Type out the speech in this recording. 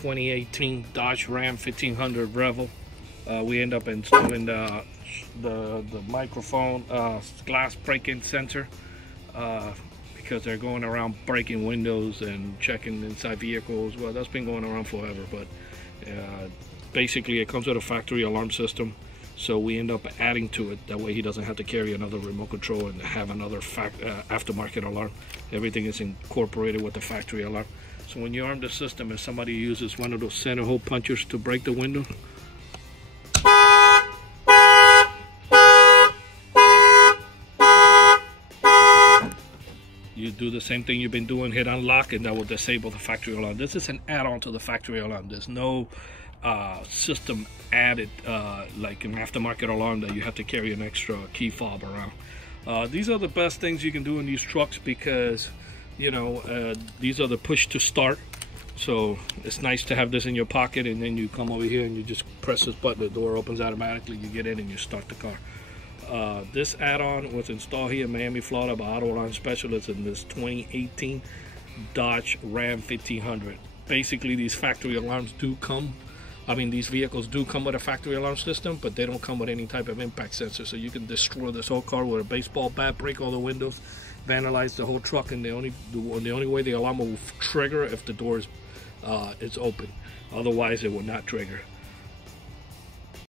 2018 Dodge Ram 1500 Revel. We end up installing the microphone glass break-in sensor because they're going around breaking windows and checking inside vehicles. Well, that's been going around forever, but basically it comes with a factory alarm system, so we end up adding to it. That way he doesn't have to carry another remote control and have another aftermarket alarm. Everything is incorporated with the factory alarm. So when you arm the system, if somebody uses one of those center hole punchers to break the window, you do the same thing you've been doing, hit unlock, and that will disable the factory alarm. This is an add-on to the factory alarm. There's no system added like an aftermarket alarm that you have to carry an extra key fob around. These are the best things you can do in these trucks because, you know, these are the push to start. So it's nice to have this in your pocket, and then you come over here and you just press this button, the door opens automatically, you get in and you start the car. This add-on was installed here in Miami, Florida by Auto Alarm Specialists in this 2018 Dodge Ram 1500. Basically, these factory alarms do come, these vehicles do come with a factory alarm system, but they don't come with any type of impact sensor. So you can destroy this whole car with a baseball bat, break all the windows, vandalize the whole truck, and the only way the alarm will trigger if the door is open. Otherwise, it will not trigger.